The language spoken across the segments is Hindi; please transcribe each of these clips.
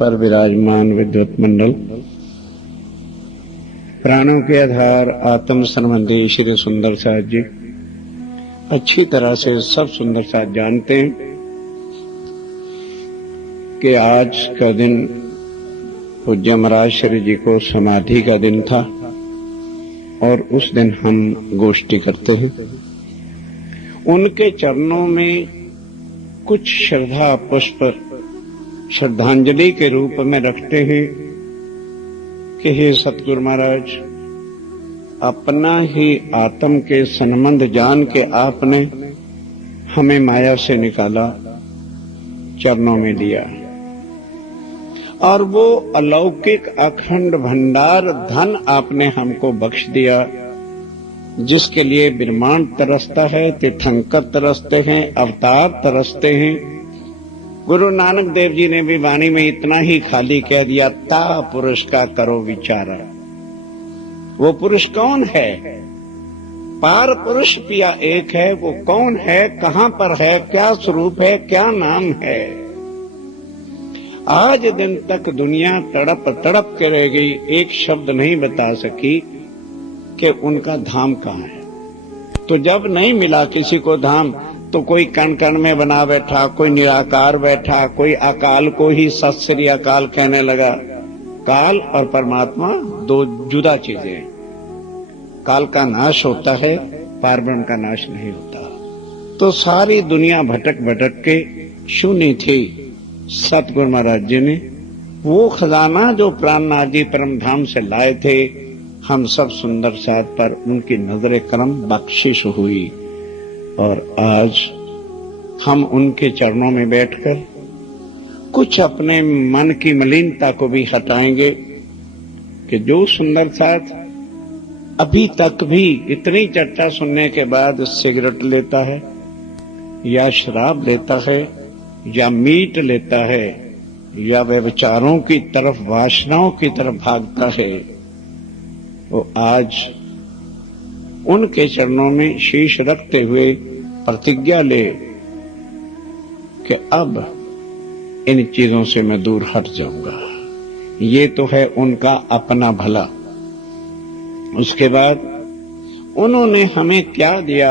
पर विराजमान विद्वत मंडल, प्राणों के आधार आत्म संबंधी श्री सुंदर साथ जी अच्छी तरह से सब सुंदर साथ जानते हैं कि आज का दिन पूज्य महाराज श्री जी को समाधि का दिन था और उस दिन हम गोष्ठी करते हैं। उनके चरणों में कुछ श्रद्धा पुष्प श्रद्धांजलि के रूप में रखते हैं कि हे सतगुरु महाराज, अपना ही आत्म के संबंध जान के आपने हमें माया से निकाला, चरणों में लिया और वो अलौकिक अखंड भंडार धन आपने हमको बख्श दिया, जिसके लिए ब्रह्मांड तरसता है, तीर्थंकर तरसते हैं, अवतार तरसते हैं। गुरु नानक देव जी ने भी वाणी में इतना ही खाली कह दिया, ता पुरुष का करो विचारा। वो पुरुष कौन है? पार पुरुष पिया एक है। वो कौन है, कहां पर है, क्या स्वरूप है, क्या नाम है? आज दिन तक दुनिया तड़प तड़प के रह गई, एक शब्द नहीं बता सकी कि उनका धाम कहाँ है। तो जब नहीं मिला किसी को धाम, तो कोई कण कण में बना बैठा, कोई निराकार बैठा, कोई अकाल को ही सत श्री अकाल कहने लगा। काल और परमात्मा दो जुदा चीजें हैं। काल का नाश होता है, पारब्रह्म का नाश नहीं होता। तो सारी दुनिया भटक भटक के शून्य थी। सतगुरु महाराज जी ने वो खजाना जो प्राणनाथ जी परम धाम से लाए थे, हम सब सुंदर साथ पर उनकी नजरे करम बख्शिश हुई और आज हम उनके चरणों में बैठकर कुछ अपने मन की मलिनता को भी हटाएंगे कि जो सुंदर साथ अभी तक भी इतनी चर्चा सुनने के बाद सिगरेट लेता है या शराब लेता है या मीट लेता है या व्यभिचारों की तरफ, वासनाओं की तरफ भागता है, वो आज उनके चरणों में शीश रखते हुए प्रतिज्ञा ले कि अब इन चीजों से मैं दूर हट जाऊंगा। ये तो है उनका अपना भला। उसके बाद उन्होंने हमें क्या दिया,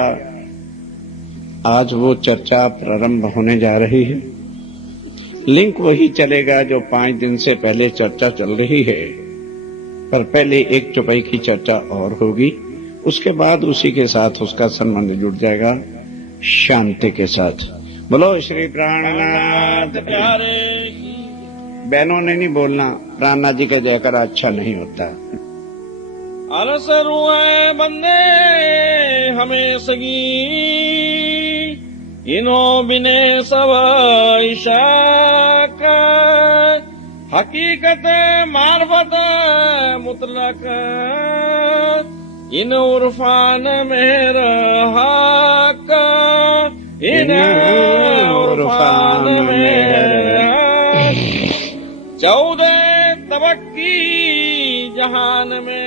आज वो चर्चा प्रारंभ होने जा रही है। लिंक वही चलेगा जो 5 दिन से पहले चर्चा चल रही है, पर पहले एक चौपाई की चर्चा और होगी, उसके बाद उसी के साथ उसका संबंध जुड़ जाएगा शांति के साथ। बोलो श्री प्राणनाथ प्यारे। बहनों ने नहीं बोलना, प्राणनाथ जी का जयकारा अच्छा नहीं होता। अलस रुए बंदे हमें सगी, इनो बिने सब इशाक, हकीकत मार्फत मुतलक, इन उर्फान में रहक, इन उर्फान में रहक। 14 तबक्की जहान में,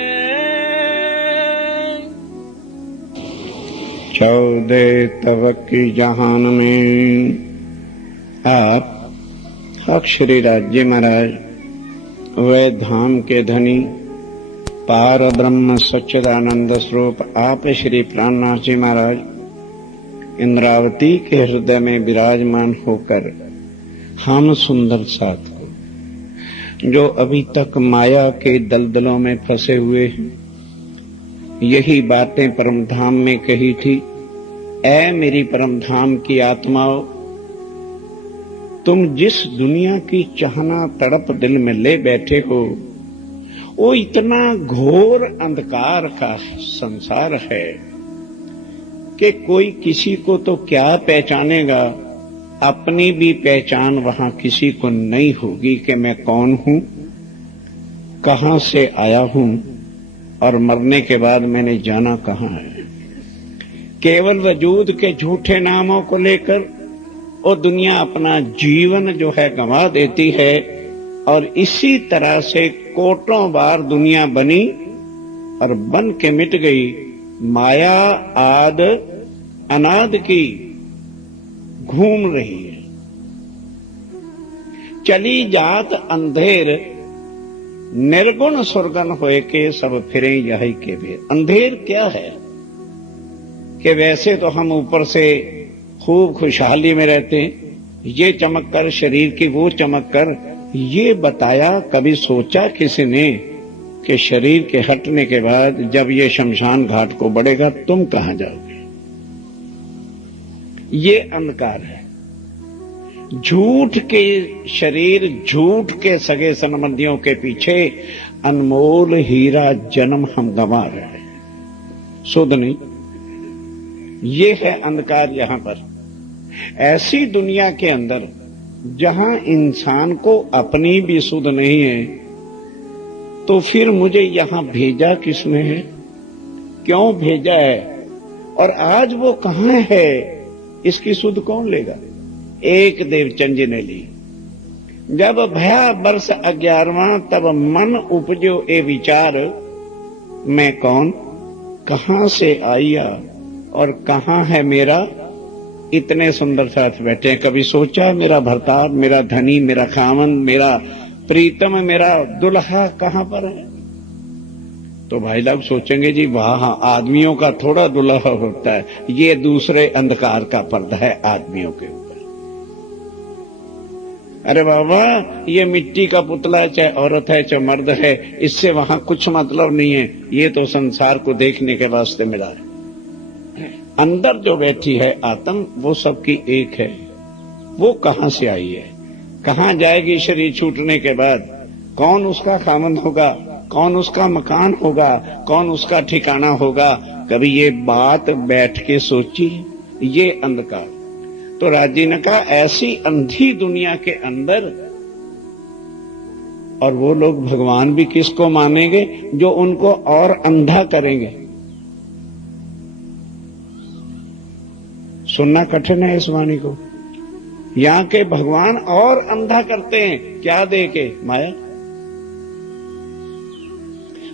14 तबक्की जहान में आप अक्षरी राज्य महाराज, वह धाम के धनी पार ब्रह्म सच्चिदानंद स्वरूप आप श्री प्राणनाथ जी महाराज इंद्रावती के हृदय में विराजमान होकर हम सुंदर साथ को, जो अभी तक माया के दलदलों में फंसे हुए हैं, यही बातें परम धाम में कही थी। ऐ मेरी परम धाम की आत्माओं, तुम जिस दुनिया की चाहना तड़प दिल में ले बैठे हो, वो इतना घोर अंधकार का संसार है कि कोई किसी को तो क्या पहचानेगा। अपनी भी पहचान वहां किसी को नहीं होगी कि मैं कौन हूं, कहां से आया हूं और मरने के बाद मैंने जाना कहां है। केवल वजूद के झूठे नामों को लेकर वो दुनिया अपना जीवन जो है गंवा देती है और इसी तरह से कोटों बार दुनिया बनी और बन के मिट गई। माया आद अनाद की घूम रही है। चली जात अंधेर निर्गुण सुरगन होए के सब फिरे यही के भी। अंधेर क्या है कि वैसे तो हम ऊपर से खूब खुशहाली में रहते हैं, ये चमक कर शरीर की वो चमक कर, ये बताया कभी सोचा किसी ने कि शरीर के हटने के बाद जब ये शमशान घाट को बढ़ेगा तुम कहां जाओगे? ये अंधकार है। झूठ के शरीर, झूठ के सगे संबंधियों के पीछे अनमोल हीरा जन्म हम गंवा रहे हैं, सुध नहीं। ये है अंधकार यहां पर। ऐसी दुनिया के अंदर जहां इंसान को अपनी भी सुध नहीं है, तो फिर मुझे यहां भेजा किसने है, क्यों भेजा है, और आज वो कहां है, इसकी सुध कौन लेगा? एक देवचंद जी ने ली। जब भया वर्ष 11वां तब मन उपजो ए विचार, मैं कौन, कहां से आया और कहां है मेरा इतने सुंदर साथ बैठे हैं। कभी सोचा मेरा भरतार, मेरा धनी, मेरा खामन, मेरा प्रीतम, मेरा दुल्हा कहां पर है? तो भाई लोग सोचेंगे जी वाह, आदमियों का थोड़ा दुल्हा होता है, ये दूसरे अंधकार का पर्दा है आदमियों के ऊपर। अरे बाबा, ये मिट्टी का पुतला है, चाहे औरत है चाहे मर्द है, इससे वहां कुछ मतलब नहीं है, ये तो संसार को देखने के वास्ते मिला है। अंदर जो बैठी है आत्म, वो सबकी एक है। वो कहां से आई है, कहां जाएगी शरीर छूटने के बाद? कौन उसका खामंद होगा, कौन उसका मकान होगा, कौन उसका ठिकाना होगा? कभी ये बात बैठ के सोची? ये अंधकार। तो राजी ने कहा ऐसी अंधी दुनिया के अंदर, और वो लोग भगवान भी किसको मानेंगे? जो उनको और अंधा करेंगे। सुनना कठिन है इस वाणी को। यहां के भगवान और अंधा करते हैं, क्या दे के? माया।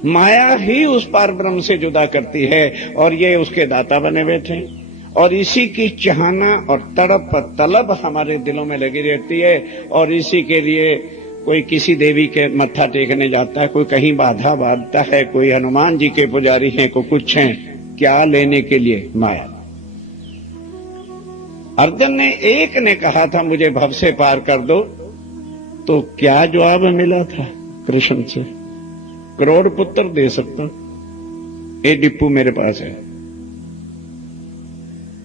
माया ही उस पार ब्रह्म से जुदा करती है, और ये उसके दाता बने बैठे हैं, और इसी की चाहना और तड़प तलब हमारे दिलों में लगी रहती है। और इसी के लिए कोई किसी देवी के मत्था टेकने जाता है, कोई कहीं बाधा बांधता है, कोई हनुमान जी के पुजारी हैं, कोई कुछ हैं, क्या लेने के लिए? माया। अर्जुन ने एक ने कहा था मुझे भव से पार कर दो, तो क्या जवाब मिला था कृष्ण से? करोड़ पुत्र दे सकता हूं, ये डिप्पू मेरे पास है,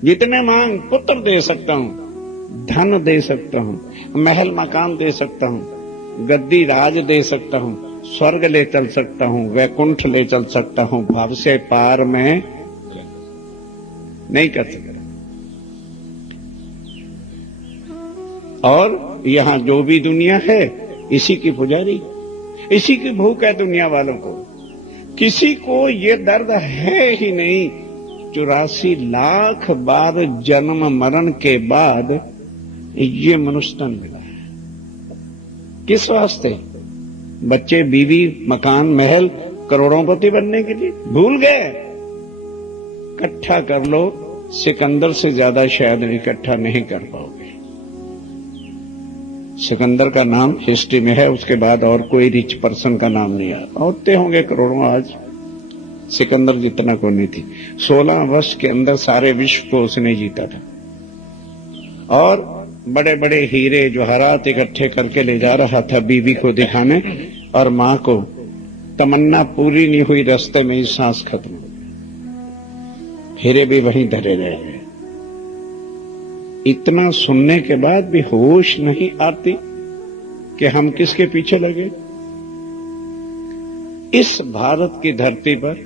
जितने मांग पुत्र दे सकता हूं, धन दे सकता हूं, महल मकान दे सकता हूं, गद्दी राज दे सकता हूं, स्वर्ग ले चल सकता हूं, वैकुंठ ले चल सकता हूं, भव से पार में नहीं कर सकता। और यहां जो भी दुनिया है इसी की पुजारी, इसी की भूख है दुनिया वालों को। किसी को ये दर्द है ही नहीं 84 लाख बार जन्म मरण के बाद ये मनुष्य तन मिला है। किस वास्ते? बच्चे, बीवी, मकान, महल, करोड़ोंपति बनने के लिए? भूल गए। इकट्ठा कर लो, सिकंदर से ज्यादा शायद इकट्ठा नहीं कर पाओगे। सिकंदर का नाम हिस्ट्री में है, उसके बाद और कोई रिच पर्सन का नाम नहीं आया। होते होंगे करोड़ों, आज सिकंदर जितना को नहीं थी। 16 वर्ष के अंदर सारे विश्व को उसने जीता था, और बड़े बड़े हीरे जवाहरात इकट्ठे करके ले जा रहा था बीवी को दिखाने, और मां को तमन्ना पूरी नहीं हुई, रास्ते में ही सांस खत्म। हीरे भी वहीं धरे रह गए। इतना सुनने के बाद भी होश नहीं आती कि हम किसके पीछे लगे। इस भारत की धरती पर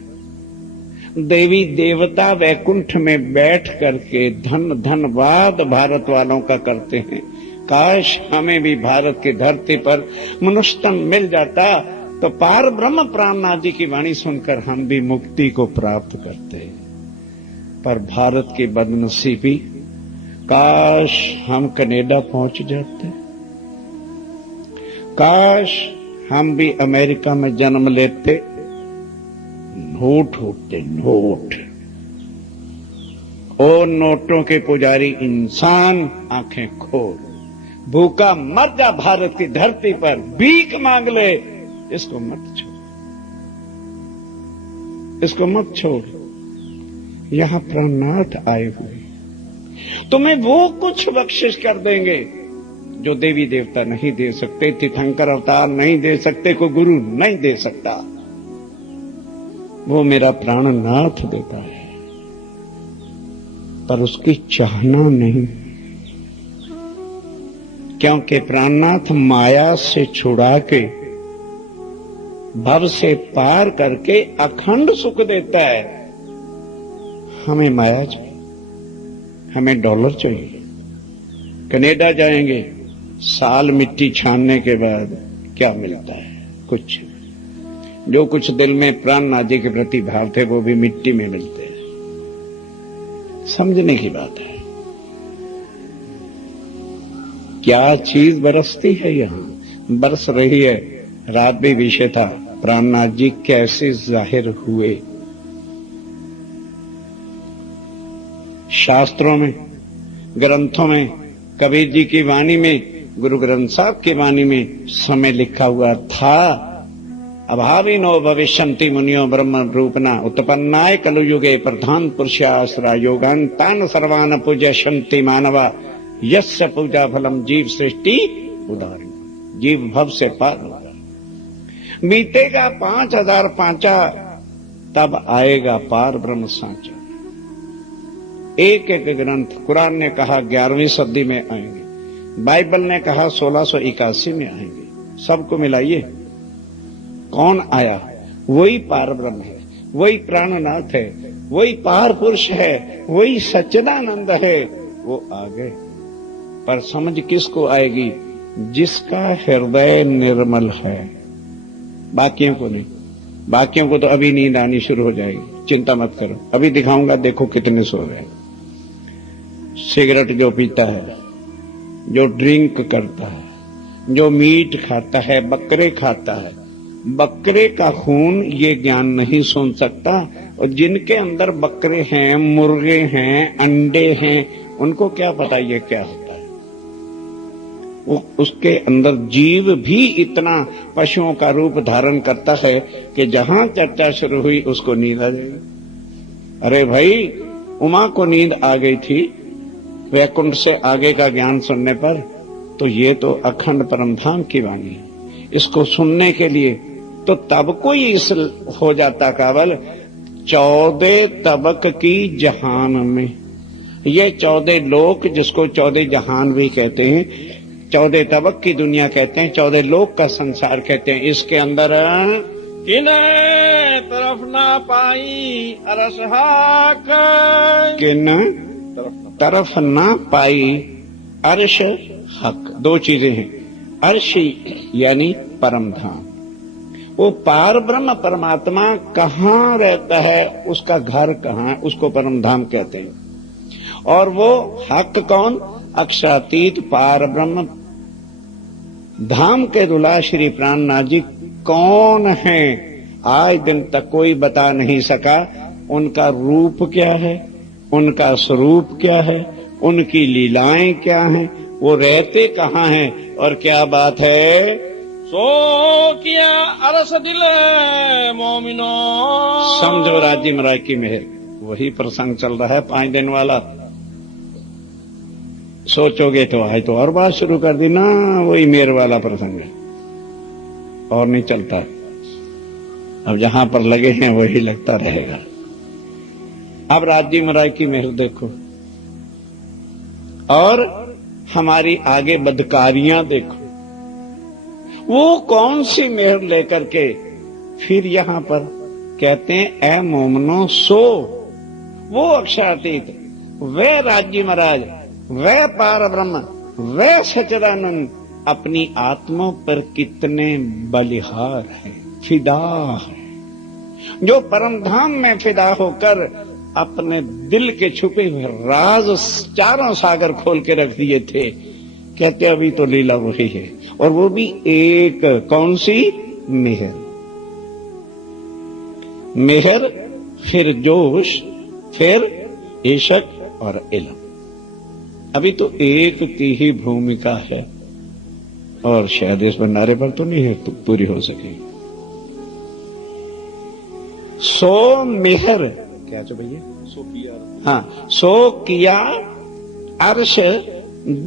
देवी देवता वैकुंठ में बैठ करके धन्यवाद भारत वालों का करते हैं। काश हमें भी भारत की धरती पर मनुष्य तन मिल जाता, तो पार ब्रह्म प्राणनाथ जी की वाणी सुनकर हम भी मुक्ति को प्राप्त करते। पर भारत की बदनसीबी, काश हम कनाडा पहुंच जाते, काश हम भी अमेरिका में जन्म लेते। नोट होते, नोट। ओ नोटों के पुजारी इंसान, आंखें खोल। भूखा मर जा भारत की धरती पर, भीख मांग ले, इसको मत छोड़, इसको मत छोड़। यहां प्राणनाथ आए हुए, तुम्हें वो कुछ बख्शिश कर देंगे जो देवी देवता नहीं दे सकते, तीर्थंकर अवतार नहीं दे सकते, कोई गुरु नहीं दे सकता। वो मेरा प्राणनाथ देता है, पर उसकी चाहना नहीं, क्योंकि प्राणनाथ माया से छुड़ा के, भव से पार करके अखंड सुख देता है। हमें माया चाहिए, हमें डॉलर चाहिए। कनाडा जाएंगे, साल मिट्टी छानने के बाद क्या मिलता है? कुछ। जो कुछ दिल में प्राणनाथ जी के प्रति भाव थे वो भी मिट्टी में मिलते हैं। समझने की बात है। क्या चीज बरसती है, यहां बरस रही है। रात भी विषय था, प्राणनाथ जी कैसे जाहिर हुए। शास्त्रों में, ग्रंथों में, कबीर जी की वाणी में, गुरु ग्रंथ साहब की वाणी में समय लिखा हुआ था। अभाविनो भविष्यन्ति मुनियो ब्रह्म रूपना उत्पन्नाय कलयुगे प्रधान पुरुषाश्रा योगान तान सर्वान पूज्यन्ति मानवा यस्य पूजा फलम जीव सृष्टि उदाहरण। जीव भव से पार होगा। बीतेगा 5000 पांचा, तब आएगा पार ब्रह्म सांचा। एक एक ग्रंथ, कुरान ने कहा 11वीं सदी में आएंगे, बाइबल ने कहा 1681 में आएंगे। सबको मिलाइए, कौन आया? वही पार ब्रह्म है, वही प्राणनाथ है, वही पार पुरुष है, वही सच्चिदानंद है। वो आ गए, पर समझ किसको आएगी? जिसका हृदय निर्मल है। बाकियों को नहीं। बाकियों को तो अभी नींद आनी शुरू हो जाएगी, चिंता मत करो, अभी दिखाऊंगा, देखो कितने सो रहे हैं। सिगरेट जो पीता है, जो ड्रिंक करता है, जो मीट खाता है, बकरे खाता है, बकरे का खून ये ज्ञान नहीं सुन सकता। और जिनके अंदर बकरे हैं, मुर्गे हैं, अंडे हैं, उनको क्या पता ये क्या होता है। उसके अंदर जीव भी इतना पशुओं का रूप धारण करता है कि जहां चर्चा शुरू हुई उसको नींद आ जाएगी। अरे भाई, उमा को नींद आ गई थी वैकुंठ से आगे का ज्ञान सुनने पर, तो ये तो अखंड परमधाम की वाणी है। इसको सुनने के लिए तो तब कोई इस हो जाता काबल 14 तबक की जहान में। ये 14 लोक, जिसको 14 जहान भी कहते हैं, 14 तबक की दुनिया कहते हैं, 14 लोक का संसार कहते हैं। इसके अंदर किने तरफ ना पाई अरस हाक, किन तरफ ना पाई अर्श हक। दो चीजें हैं। अर्श यानी परम धाम, वो पार ब्रह्म परमात्मा कहाँ रहता है, उसका घर कहाँ है, उसको परम धाम कहते हैं। और वो हक कौन? अक्षरातीत पार ब्रह्म धाम के दुला श्री प्राणनाथ जी कौन है? आज दिन तक कोई बता नहीं सका। उनका रूप क्या है, उनका स्वरूप क्या है, उनकी लीलाएं क्या हैं, वो रहते कहाँ हैं, और क्या बात है। सो किया अरस दिल मोमिनो। समझो राज्य महाराज की मेहर। वही प्रसंग चल रहा है 5 दिन वाला। सोचोगे तो आज तो और बात शुरू कर दी ना, वही मेहर वाला प्रसंग है, और नहीं चलता। अब जहां पर लगे हैं वही लगता रहेगा। अब राज्य महाराज की मेहर देखो, और हमारी आगे बदकारियां देखो। वो कौन सी मेहर लेकर के फिर यहां पर कहते हैं, ए मोमनो सो। वो अक्षरातीत, वे राज्य महाराज, वे पार ब्रह्म, वे सच्चिदानंद अपनी आत्मा पर कितने बलिहार हैं, फिदा है। जो परम धाम में फिदा होकर अपने दिल के छुपे हुए राज 4 सागर खोल के रख दिए थे। कहते अभी तो लीला वही है, और वो भी एक। कौन सी? मेहर। मेहर, फिर जोश, फिर इश्क और इल्म। अभी तो एक की ही भूमिका है। और शायद इस भंडारे पर तो नहीं है तो पूरी हो सकेगी। सो मेहर क्या चो भैया, हाँ, सो किया अर्श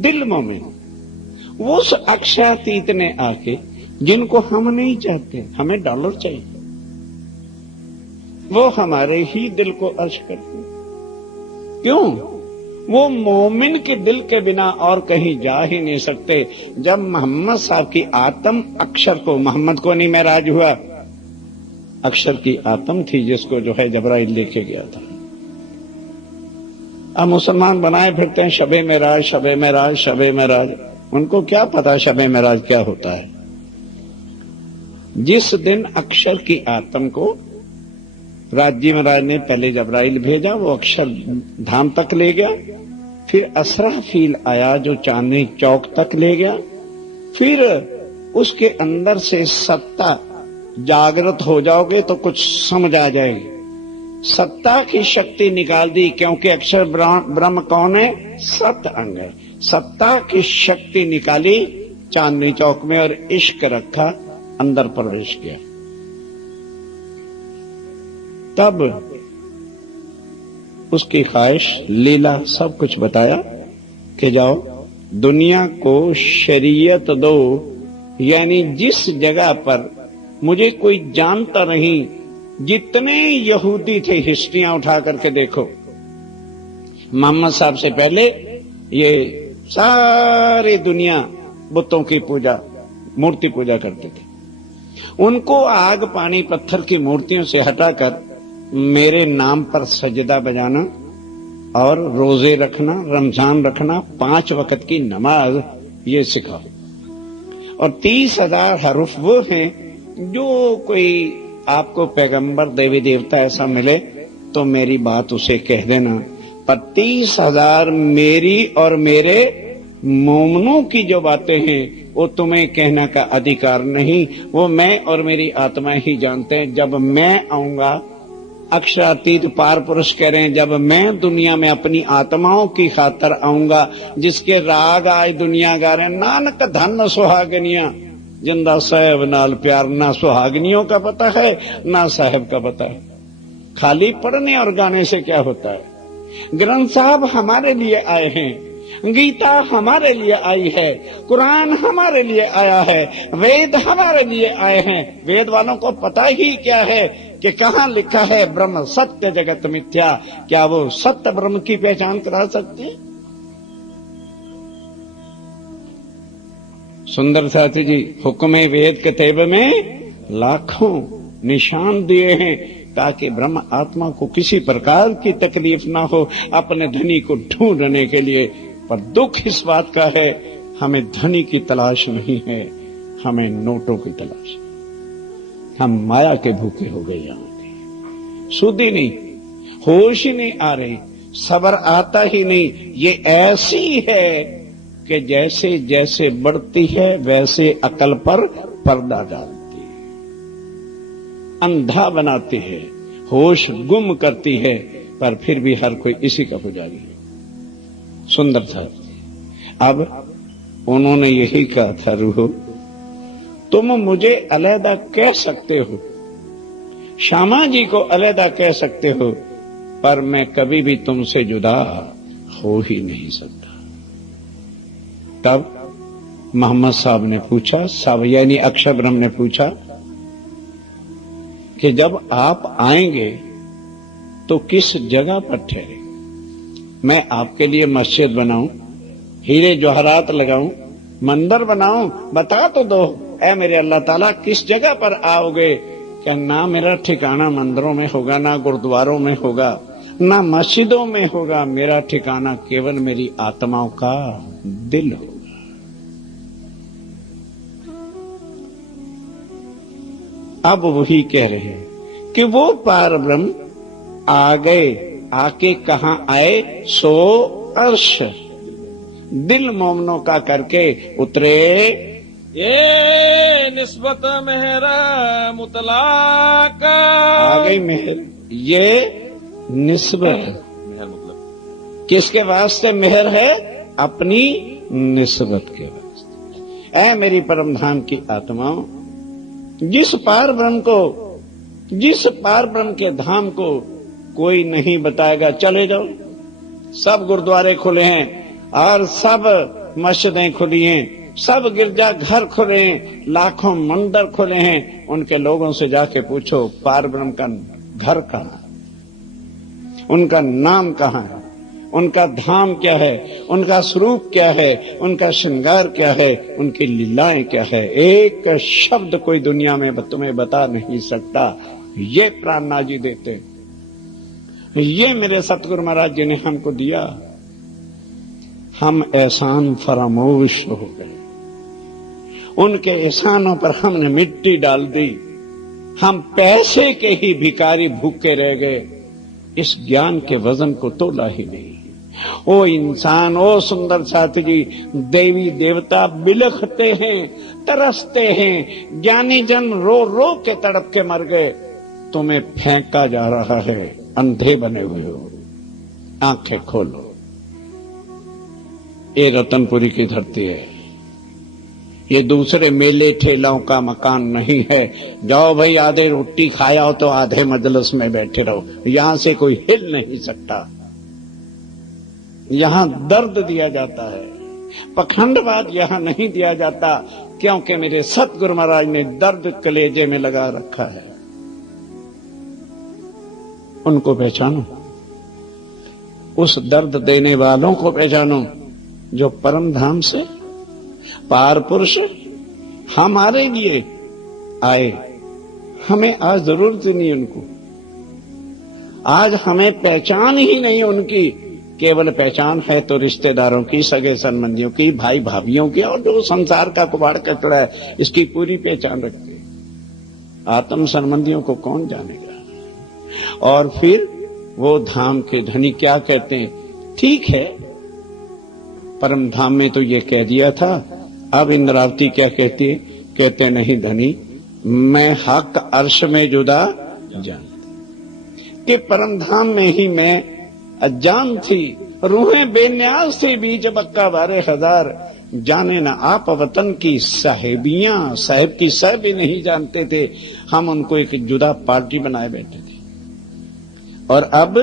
दिल मोमिन, उस अक्षरातीत ने आके जिनको हम नहीं चाहते, हमें डॉलर चाहिए, वो हमारे ही दिल को अर्श करते हैं। क्यों? वो मोमिन के दिल के बिना और कहीं जा ही नहीं सकते। जब मोहम्मद साहब की आत्म अक्षर को, मोहम्मद को नहीं मेराज हुआ, अक्षर की आत्म थी जिसको जो है जबराइल लेके गया था। अब मुसलमान बनाए फिरते हैं शबे मेराज, शबे मेराज, शबे मेराज। उनको क्या पता शबे मेराज क्या होता है। जिस दिन अक्षर की आत्म को राजी महाराज ने पहले जबराइल भेजा, वो अक्षर धाम तक ले गया, फिर असराफील आया जो चांदनी चौक तक ले गया, फिर उसके अंदर से सत्ता, जागृत हो जाओगे तो कुछ समझ आ जाएगी, सत्ता की शक्ति निकाल दी, क्योंकि अक्षर ब्रह्म कौन है? सत अंग है। सत्ता की शक्ति निकाली चांदनी चौक में और इश्क रखा, अंदर प्रवेश किया। तब उसकी ख्वाहिश, लीला, सब कुछ बताया कि जाओ दुनिया को शरीयत दो, यानी जिस जगह पर मुझे कोई जानता नहीं, जितने यहूदी थे हिस्ट्रियां उठा करके देखो, मोहम्मद साहब से पहले ये सारी दुनिया बुतों की पूजा, मूर्ति पूजा करते थे। उनको आग पानी पत्थर की मूर्तियों से हटाकर मेरे नाम पर सजदा बजाना और रोजे रखना, रमजान रखना, 5 वक्त की नमाज, ये सिखाओ। और 30,000 हरूफ वो हैं जो कोई आपको पैगंबर देवी देवता ऐसा मिले तो मेरी बात उसे कह देना, पर 30,000 मेरी और मेरे मोमनों की जो बातें हैं वो तुम्हें कहने का अधिकार नहीं। वो मैं और मेरी आत्मा ही जानते हैं। जब मैं आऊंगा, अक्षरातीत पार पुरुष कह रहे हैं, जब मैं दुनिया में अपनी आत्माओं की खातर आऊंगा, जिसके राग आज दुनिया गा रहे हैं, नानक धन सुहागनियां, जिंदा साहब नाल प्यार, ना सुहागनियों का पता है ना साहब का पता है। खाली पढ़ने और गाने से क्या होता है? ग्रंथ साहब हमारे लिए आए हैं, गीता हमारे लिए आई है, कुरान हमारे लिए आया है, वेद हमारे लिए आए हैं। वेद वालों को पता ही क्या है कि कहाँ लिखा है ब्रह्म सत्य जगत मिथ्या। क्या वो सत्य ब्रह्म की पहचान करा सकते हैं? सुंदर साथी जी, हुक्म वेद किताब में लाखों निशान दिए हैं ताकि ब्रह्म आत्मा को किसी प्रकार की तकलीफ ना हो अपने धनी को ढूंढने के लिए। पर दुख इस बात का है, हमें धनी की तलाश नहीं है, हमें नोटों की तलाश। हम माया के भूखे हो गए, यहाँ सुध ही नहीं, होश ही नहीं आ रही, सब्र आता ही नहीं। ये ऐसी है कि जैसे जैसे बढ़ती है वैसे अकल पर पर्दा डालती है, अंधा बनाती है, होश गुम करती है, पर फिर भी हर कोई इसी का पुजारी है। सुंदर था। अब उन्होंने यही कहा था, रूहो तुम मुझे अलहदा कह सकते हो, श्यामा जी को अलहदा कह सकते हो, पर मैं कभी भी तुमसे जुदा हो ही नहीं सकता। तब मोहम्मद साहब ने पूछा, साहब यानी अक्षर ब्रह्म ने पूछा कि जब आप आएंगे तो किस जगह पर ठहरे? मैं आपके लिए मस्जिद बनाऊं, हीरे जवाहरात लगाऊं, मंदिर बनाऊं, बता तो दो ऐ मेरे अल्लाह ताला किस जगह पर आओगे? क्या ना मेरा ठिकाना मंदिरों में होगा, ना गुरुद्वारों में होगा, ना मस्जिदों में होगा, मेरा ठिकाना केवल मेरी आत्माओं का दिल होगा। अब वही कह रहे हैं कि वो पार ब्रह्म आ गए, आके कहां आए? सो अर्श दिल मोमनों का करके उतरे। ये निस्बत मेहर मुतलाक, आ गई मेहर। ये निस्बत मेहर मतलब किसके वास्ते मेहर है? अपनी निस्बत के वास्ते। ऐ मेरी परम धाम की आत्माओं, जिस पार ब्रह्म के धाम को कोई नहीं बताएगा, चले जाओ। सब गुरुद्वारे खुले हैं और सब मस्जिदें खुली हैं, सब गिरजा घर खुले हैं, लाखों मंदिर खुले हैं। उनके लोगों से जाके पूछो पार ब्रह्म का घर कहाँ है, उनका नाम कहाँ है, उनका धाम क्या है, उनका स्वरूप क्या है, उनका श्रृंगार क्या है, उनकी लीलाएं क्या है। एक शब्द कोई दुनिया में तुम्हें बता नहीं सकता। ये प्राणनाथ जी देते, ये मेरे सतगुरु महाराज जी ने हमको दिया। हम एहसान फरामोश हो गए, उनके एहसानों पर हमने मिट्टी डाल दी। हम पैसे के ही भिखारी भूखे रह गए, इस ज्ञान के वजन को तोला ही नहीं। ओ इंसान, ओ सुंदर छात्र जी, देवी देवता बिलखते हैं, तरसते हैं, ज्ञानी जन रो रो के तड़प के मर गए। तुम्हें फेंका जा रहा है, अंधे बने हुए हो। आंखें खोलो, ये रतनपुरी की धरती है, ये दूसरे मेले ठेलाओं का मकान नहीं है। जाओ भाई, आधे रोटी खाया हो तो आधे मजलिस में बैठे रहो, यहां से कोई हिल नहीं सकता। यहां दर्द दिया जाता है, पखंडवाद यहां नहीं दिया जाता, क्योंकि मेरे सतगुरु महाराज ने दर्द कलेजे में लगा रखा है। उनको पहचानो, उस दर्द देने वालों को पहचानो जो परम धाम से पार पुरुष हमारे लिए आए। हमें आज जरूरत नहीं उनको, आज हमें पहचान ही नहीं उनकी। केवल पहचान है तो रिश्तेदारों की, सगे संबंधियों की, भाई भाभीियों की, और जो संसार का कुबाड़ कचड़ा है इसकी पूरी पहचान रखते। आत्म संबंधियों को कौन जानेगा। और फिर वो धाम के धनी क्या कहते हैं, ठीक है परम धाम में तो ये कह दिया था, अब इंद्रावती क्या कहती है, कहते नहीं धनी, मैं हक अर्श में जुदा जानती कि परम धाम में ही मैं अजान थी, रूहें बेन्याज थी, बीच बक्का 12,000, जाने ना आप वतन की साहेबियां, साहेब की साहेब भी नहीं जानते थे। हम उनको एक जुदा पार्टी बनाए बैठे थे, और अब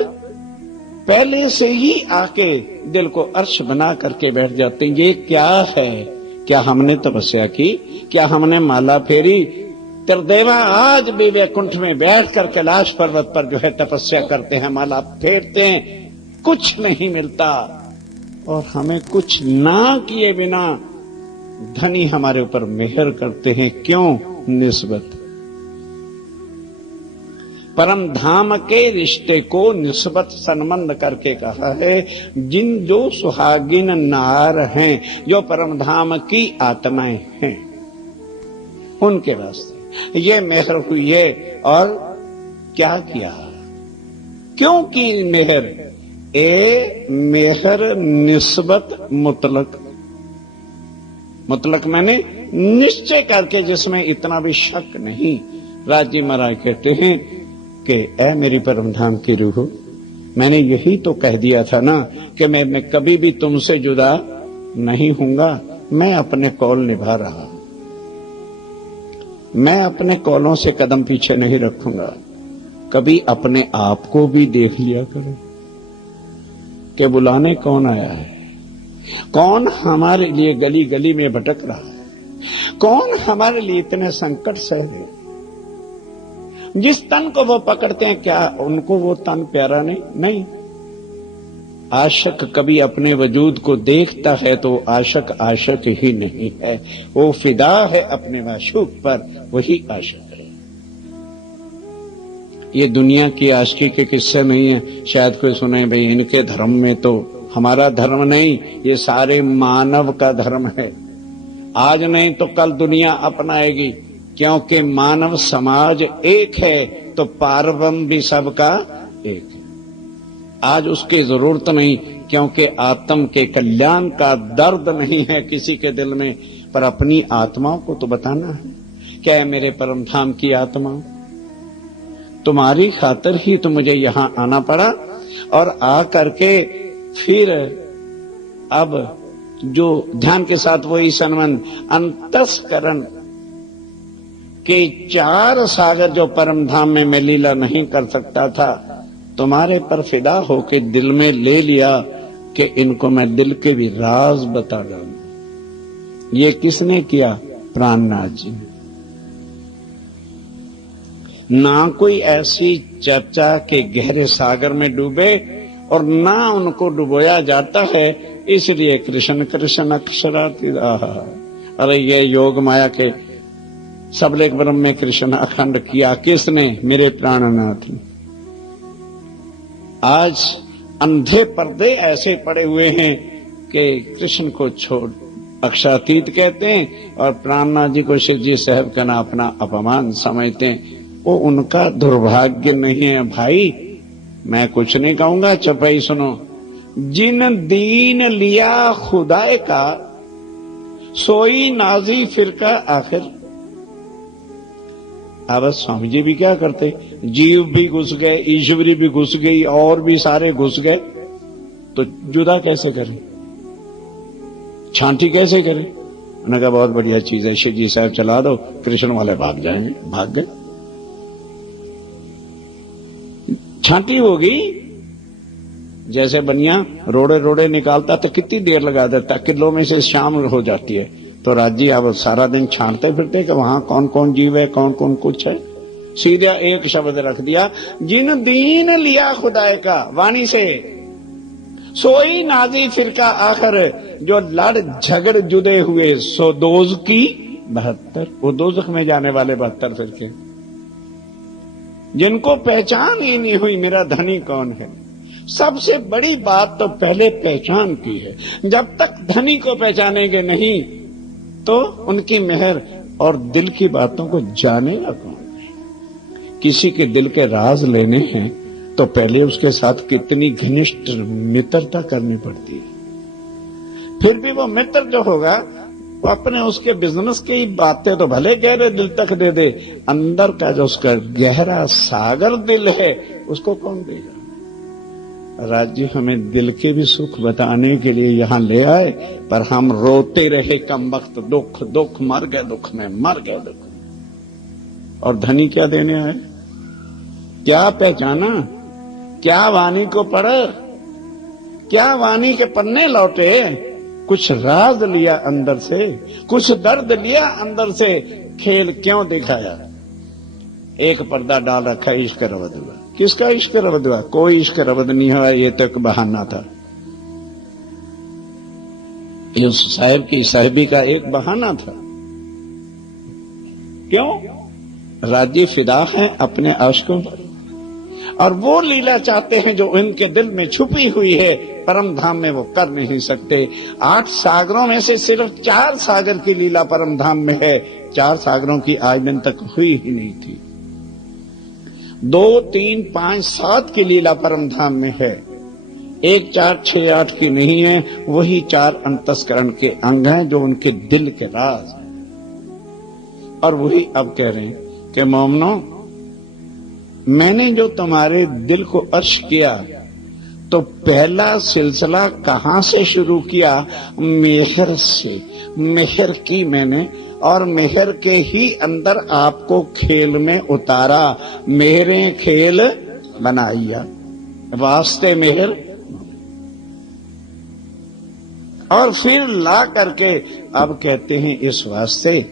पहले से ही आके दिल को अर्श बना करके बैठ जाते हैं। ये क्या है, क्या हमने तपस्या की, क्या हमने माला फेरी। त्रिदेवा आज भी वैकुंठ में बैठ कर कैलाश पर्वत पर जो है तपस्या करते हैं, माला फेरते हैं, कुछ नहीं मिलता। और हमें कुछ ना किए बिना धनी हमारे ऊपर मेहर करते हैं। क्यों? निस्बत। परम धाम के रिश्ते को निस्बत संबंध करके कहा है। जिन जो सुहागिन नार हैं, जो परम धाम की आत्माएं हैं, उनके वास्ते ये मेहर हुई है। और क्या किया, क्यों की मेहर? ए मेहर निस्बत मुतलक, मुतलक मैंने निश्चय करके, जिसमें इतना भी शक नहीं। राजी महाराज कहते हैं कि ऐ मेरी परम धाम की रूह, मैंने यही तो कह दिया था ना कि मैं कभी भी तुमसे जुदा नहीं हूंगा। मैं अपने कौल निभा रहा, मैं अपने कौलों से कदम पीछे नहीं रखूंगा। कभी अपने आप को भी देख लिया करो कि बुलाने कौन आया है, कौन हमारे लिए गली गली में भटक रहा है, कौन हमारे लिए इतने संकट सह रहे। जिस तन को वो पकड़ते हैं, क्या उनको वो तन प्यारा नहीं? आशक कभी अपने वजूद को देखता है तो आशक आशक ही नहीं है, वो फिदा है अपने माशूक पर, वही आशक है। ये दुनिया की आशिकी के किस्से नहीं है। शायद कोई सुने भाई इनके धर्म में, तो हमारा धर्म नहीं, ये सारे मानव का धर्म है। आज नहीं तो कल दुनिया अपनाएगी, क्योंकि मानव समाज एक है तो पारब्रह्म भी सबका एक है। आज उसकी जरूरत नहीं, क्योंकि आत्म के कल्याण का दर्द नहीं है किसी के दिल में, पर अपनी आत्माओं को तो बताना है। क्या है मेरे परम धाम की आत्मा, तुम्हारी खातिर ही तो मुझे यहां आना पड़ा। और आ करके फिर अब जो ध्यान के साथ वही संबंध अंतस्करण के 4 सागर जो परम धाम में मैं लीला नहीं कर सकता था, तुम्हारे पर फिदा होके दिल में ले लिया कि इनको मैं दिल के भी राज बता डालूं। ये किसने किया? प्राणनाथ जी ने। ना कोई ऐसी चर्चा के गहरे सागर में डूबे और ना उनको डुबोया जाता है, इसलिए कृष्ण कृष्ण अक्षराती। अरे ये योग माया के सबले ब्रह्म में कृष्ण अखंड किया किसने? मेरे प्राणनाथ ने। आज अंधे पर्दे ऐसे पड़े हुए हैं कि कृष्ण को छोड़ अक्षरातीत कहते हैं और प्राणनाथ जी को शिव जी साहब का ना अपना अपमान समझते हैं। वो उनका दुर्भाग्य नहीं है भाई, मैं कुछ नहीं कहूंगा, चुपई सुनो। जिन दीन लिया खुदाए का, सोई नाजी फिरका आखिर। अब स्वामी जी भी क्या करते, जीव भी घुस गए, ईश्वरी भी घुस गई और भी सारे घुस गए, तो जुदा कैसे करें, छांटी कैसे करें? उन्होंने कहा बहुत बढ़िया चीज है, शिव जी साहब चला दो, कृष्ण वाले भाग जाएंगे। भाग गए, छांटी होगी। जैसे बनिया रोड़े रोड़े निकालता तो कितनी देर लगा देता, किलो में से शाम हो जाती है। तो राजी अब सारा दिन छानते फिरते कि वहां कौन कौन जीव है, कौन कौन कुछ है। सीधा एक शब्द रख दिया, जिन दीन लिया खुदाए का वाणी से, सोई नाजी फिरका आखिर। जो लड़ झगड़ जुदे हुए सो दोज की 72, वो दोजख में जाने वाले 72 फिरके, जिनको पहचान ही नहीं हुई मेरा धनी कौन है। सबसे बड़ी बात तो पहले पहचान की है। जब तक धनी को पहचानेंगे नहीं तो उनकी मेहर और दिल की बातों को जानेगा कौन? किसी के दिल के राज लेने हैं तो पहले उसके साथ कितनी घनिष्ठ मित्रता करनी पड़ती है। फिर भी वो मित्र जो होगा वो अपने उसके बिजनेस की बातें तो भले गहरे दिल तक दे दे, अंदर का जो उसका गहरा सागर दिल है उसको कौन देगा? राज्य हमें दिल के भी सुख बताने के लिए यहां ले आए, पर हम रोते रहे कम वक्त, दुख दुख मर गए दुख में, मर गए दुख में। और धनी क्या देने आए? क्या पहचाना? क्या वाणी को पढ़? क्या वाणी के पन्ने लौटे? कुछ राज लिया अंदर से, कुछ दर्द लिया अंदर से, खेल क्यों दिखाया? एक पर्दा डाल रखा इश्क रवद हुआ। किसका इश्क रवद हुआ? कोई इश्क रवद नहीं हुआ, ये तो एक बहाना था। ये उस साहब की साहबी का एक बहाना था। क्यों? राजी फिदा है अपने आशिकों पर, और वो लीला चाहते हैं जो उनके दिल में छुपी हुई है, परम धाम में वो कर नहीं सकते। 8 सागरों में से सिर्फ 4 सागर की लीला परम धाम में है। 4 सागरों की आज दिन तक हुई ही नहीं थी। 2, 3, 5, 7 की लीला परम धाम में है। 1, 4, 6, 8 की नहीं है। वही 4 अंतस्करण के अंग हैं जो उनके दिल के राज हैं। और वही अब कह रहे हैं कि मोमनो, मैंने जो तुम्हारे दिल को अर्श किया तो पहला सिलसिला कहां से शुरू किया? मेहर से। मेहर की मैंने, और मेहर के ही अंदर आपको खेल में उतारा। मेरे खेल बनाइया, वास्ते मेहर, और फिर ला करके अब कहते हैं इस वास्ते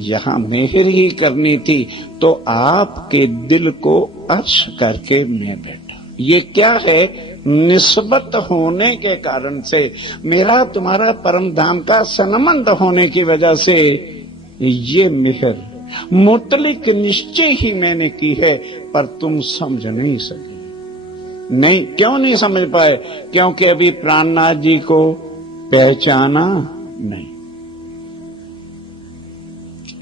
यहां मेहर ही करनी थी, तो आपके दिल को अर्श करके मैं बैठा। ये क्या है? निस्बत होने के कारण से, मेरा तुम्हारा परम धाम का संबंध होने की वजह से ये मेहर मुतलिक निश्चय ही मैंने की है, पर तुम समझ नहीं सके। नहीं, क्यों नहीं समझ पाए? क्योंकि अभी प्राणनाथ जी को पहचाना नहीं,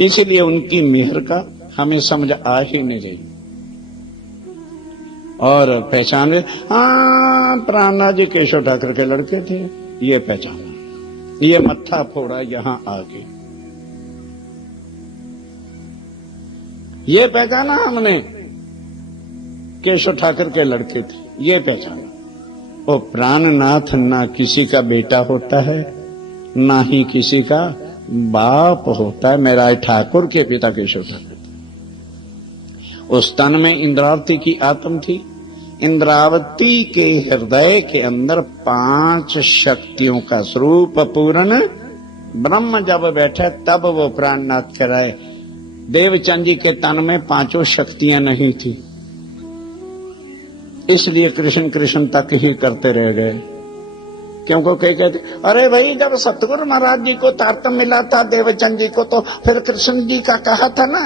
इसलिए उनकी मेहर का हमें समझ आ ही नहीं रही। और पहचान रहे, हाँ प्राणनाथ जी केशव ठाकुर के लड़के थे, ये पहचाना, ये मत्था फोड़ा यहां आगे, ये पहचाना हमने केशव ठाकुर के लड़के थे, ये पहचाना। वो प्राणनाथ ना किसी का बेटा होता है, ना ही किसी का बाप होता है। मेरा ठाकुर के पिता केशव था। उस तन में इंद्रावती की आत्म थी। इंद्रावती के हृदय के अंदर 5 शक्तियों का स्वरूप पूर्ण ब्रह्म जब बैठे तब वो प्राणनाथ कराए। देवचंद जी के तन में 5 शक्तियां नहीं थी, इसलिए कृष्ण कृष्ण तक ही करते रह गए। क्योंकि कई कहते अरे भाई जब सतगुरु महाराज जी को तारतम्य मिला था देवचंद जी को, तो फिर कृष्ण जी का कहा था ना,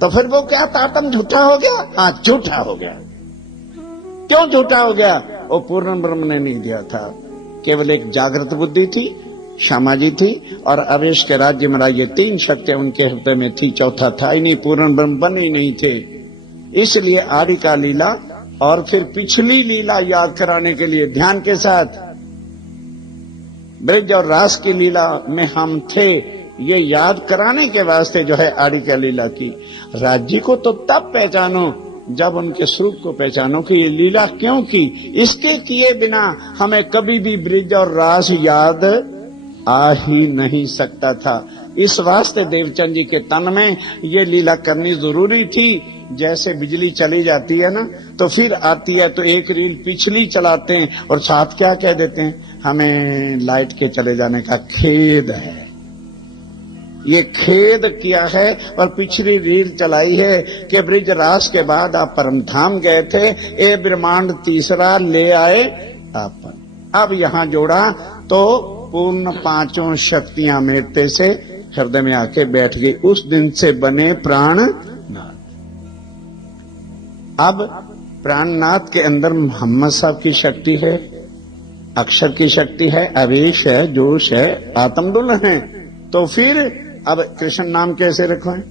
तो फिर वो क्या तारतम्य झूठा हो गया? हाँ, झूठा हो गया। क्यों झूठा हो गया? वो पूर्ण ब्रह्म ने नहीं दिया था, केवल एक जागृत बुद्धि थी, श्यामा जी थी, और अवेश के राज्य में ये 3 शक्तियां उनके हृदय में थी, चौथा था ही नहीं, पूर्ण ब्रह्म बने ही नहीं थे। इसलिए आदि का लीला और फिर पिछली लीला याद कराने के लिए ध्यान के साथ ब्रज और रास की लीला में हम थे, ये याद कराने के वास्ते जो है आदि का लीला की। राज्य को तो तब पहचानो जब उनके स्वरूप को पहचानो कि ये लीला क्यों की। इसके किए बिना हमें कभी भी ब्रज और रास याद आ ही नहीं सकता था। इस वास्ते देवचंद जी के तन में ये लीला करनी जरूरी थी। जैसे बिजली चली जाती है ना, तो फिर आती है तो एक रील पिछली चलाते हैं और साथ क्या कह देते हैं, हमें लाइट के चले जाने का खेद है। ये खेद किया है और पिछली रील चलाई है कि ब्रिज रास के बाद आप परमधाम गए थे, ए ब्रह्मांड तीसरा ले आए आप। अब यहां जोड़ा तो पूर्ण 5 शक्तियां मेरे से हृदय में आके बैठ गई। उस दिन से बने प्राणनाथ। अब प्राणनाथ के अंदर मोहम्मद साहब की शक्ति है, अक्षर की शक्ति है, आवेश है, जोश है, आत्मदुल है। तो फिर अब कृष्ण नाम कैसे रखवाएं?